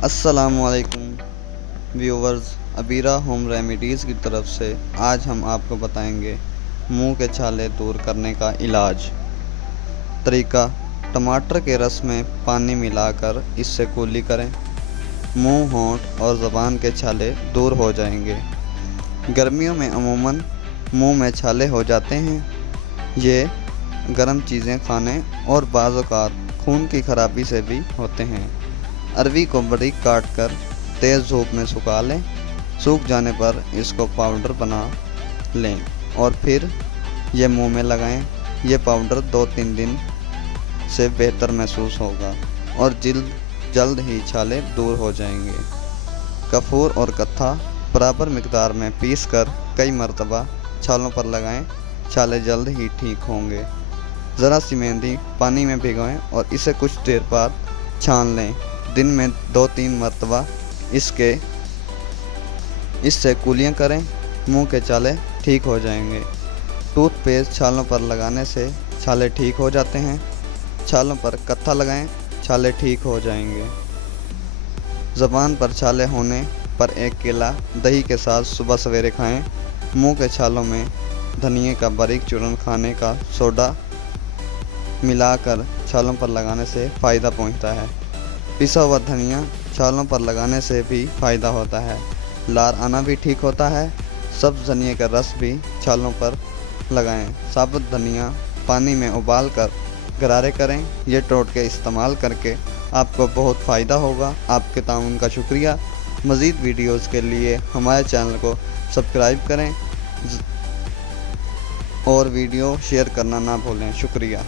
अस्सलाम वालेकुम viewers, Abira home remedies की तरफ से आज हम आपको बताएंगे मुंह के छाले दूर करने का इलाज। तरीका: टमाटर के रस में पानी मिलाकर इससे कुल्ली करें। मुंह, होंठ और ज़बान के छाले दूर हो जाएंगे। गर्मियों में अमूमन मुंह में छाले हो जाते हैं। ये गर्म चीज़ें खाने और बाज़ औक़ात खून की खराबी से भी होते हैं। अरवी को बारीक काट कर तेज़ धूप में सुखा लें। सूख जाने पर इसको पाउडर बना लें और फिर ये मुंह में लगाएं। ये पाउडर 2-3 दिन से बेहतर महसूस होगा और जल्द ही छाले दूर हो जाएंगे। कपूर और कत्था बराबर मिकदार में पीस कर कई मरतबा छालों पर लगाएं। छाले जल्द ही ठीक होंगे। ज़रा सी मेहंदी पानी में भिगोएं और इसे कुछ देर बाद छान लें। दिन में 2-3 मरतबा इससे कुलियाँ करें। मुंह के छाले ठीक हो जाएंगे। टूथपेस्ट छालों पर लगाने से छाले ठीक हो जाते हैं। छालों पर कत्था लगाएं, छाले ठीक हो जाएंगे। ज़बान पर छाले होने पर एक केला दही के साथ सुबह सवेरे खाएं। मुंह के छालों में धनिए का बारीक चूर्ण, खाने का सोडा मिलाकर छालों पर लगाने से फ़ायदा पहुंचता है। पिसा हुआ धनिया छालों पर लगाने से भी फ़ायदा होता है। लार आना भी ठीक होता है। सब्ज़ धनिया का रस भी छालों पर लगाएं। साबुत धनिया पानी में उबाल कर गरारे करें। ये टोटके इस्तेमाल करके आपको बहुत फ़ायदा होगा। आपके ताउन का शुक्रिया। मज़ीद वीडियोज़ के लिए हमारे चैनल को सब्सक्राइब करें और वीडियो शेयर करना ना भूलें। शुक्रिया।